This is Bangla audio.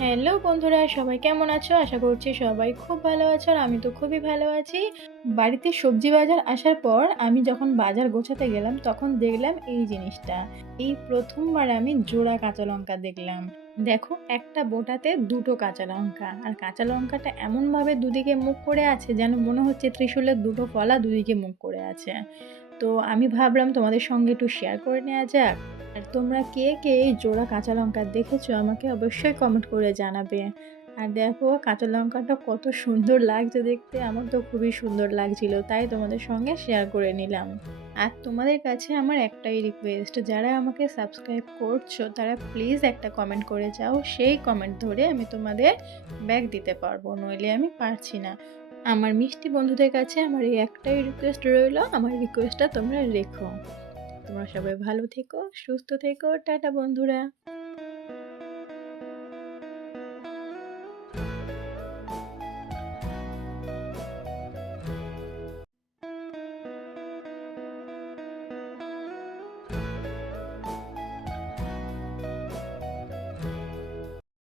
হ্যালো বন্ধুরা, সবাই কেমন আছো? আশা করছি সবাই খুব ভালো আছো আর আমি তো খুবই ভালো আছি। বাড়িতে সবজি বাজার আসার পর আমি যখন বাজার গোছাতে গেলাম তখন দেখলাম এই জিনিসটা। এই ১ম বার আমি জোড়া কাঁচা লঙ্কা দেখলাম। দেখো, একটা বোঁটাতে ২ টো কাঁচা লঙ্কা। আর কাঁচা লঙ্কাটা এমনভাবে দুদিকে মুখ করে আছে যেন মনে হচ্ছে ত্রিশূলের ২ টো ফলা দুদিকে মুখ করে আছে। তো আমি ভাবলাম তোমাদের সঙ্গে একটু শেয়ার করে নেওয়া যাক। আর তোমরা কে, কে এই জোড়া কাঁচা লঙ্কা দেখেছো আমাকে অবশ্যই কমেন্ট করে জানাবে। আর দেখো কাঁচা লঙ্কাটা কত সুন্দর লাগছে দেখতে, আমার তো খুবই সুন্দর লাগছিল তাই তোমাদের সঙ্গে শেয়ার করে নিলাম। আর তোমাদের কাছে আমার একটাই রিকোয়েস্ট, যারা আমাকে সাবস্ক্রাইব করছো তারা প্লিজ একটা কমেন্ট করে যাও, সেই কমেন্ট ধরে আমি তোমাদের ব্যাক দিতে পারবো, নইলে আমি পারছি না। আমার মিষ্টি বন্ধুদের কাছে আমার এই একটাই রিকোয়েস্ট রইলো, আমার রিকোয়েস্টটা তোমরা রেখো। তোমরা সবাই ভালো থেকো, সুস্থ থেকো। টাটা বন্ধুরা।